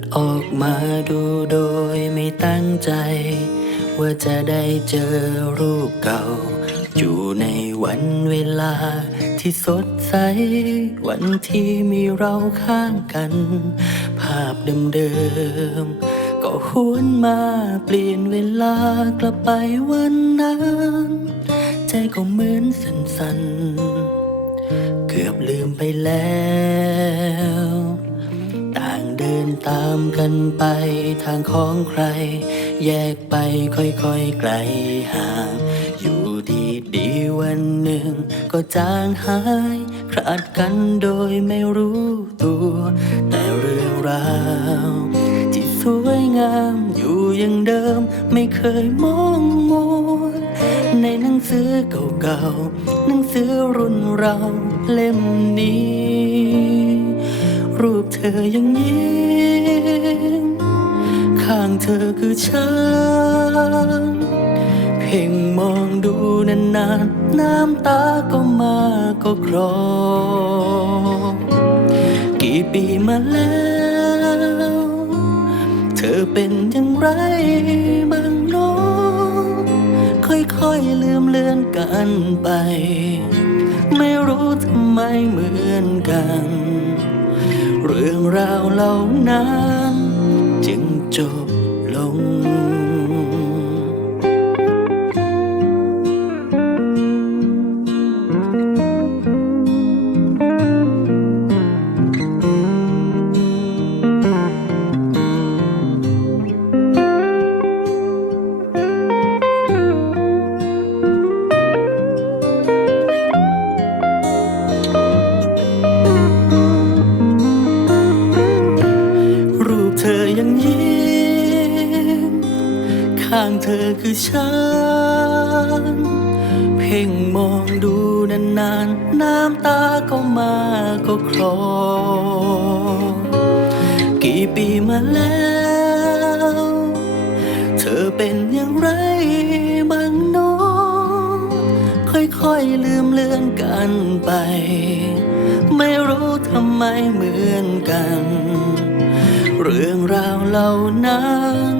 ดออกมาดูโดยไม่ตั้งใจ ว่าจะได้เจอรูปเก่า อยู่ในวันเวลาที่สดใส วันที่มีเราข้างกัน ภาพเดิมๆก็หวนมาเปลี่ยนเวลากลับไปวันนั้น ใจก็เหมือนสันๆ เกือบลืมไปแล้ว ตามกันไปทางของใคร แยกไปค่อยๆไกลห่าง อยู่ดีๆวันหนึ่ง ก็จางหายขาดกันโดยไม่รู้ตัว แต่เรื่องราวที่สวยงามอยู่อย่างเดิมไม่เคยมองมัวในหนังสือเก่าๆหนังสือรุ่นเราเล่มนี้ รูปเธอยังยิ้มข้างเธอคือฉันเพ่งมองดูนานๆ น้ำตาก็มาก็คลอกี่ปีมาแล้ว เธอเป็นอย่างไรบ้างน้อค่อยๆลืมเลือนกันไป ไม่รู้ทำไมเหมือนกัน เรื่องราวเหล่านั้น จึงจบลงางเธอคือฉัน เพ่งมองดูนานๆ น้ำตาก็มาก็คลอ กี่ปีมาแล้ว เธอเป็นอย่างไรบ้างน้อง ค่อยๆลืมเลือนกันไป ไม่รู้ทำไมเหมือนกัน เรื่องราวเหล่านั้น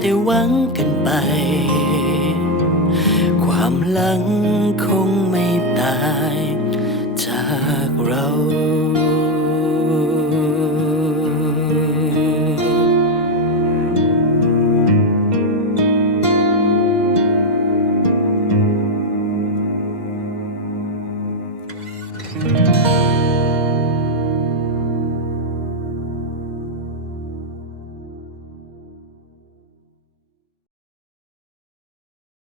แต่หวังกันไป ความหลังคง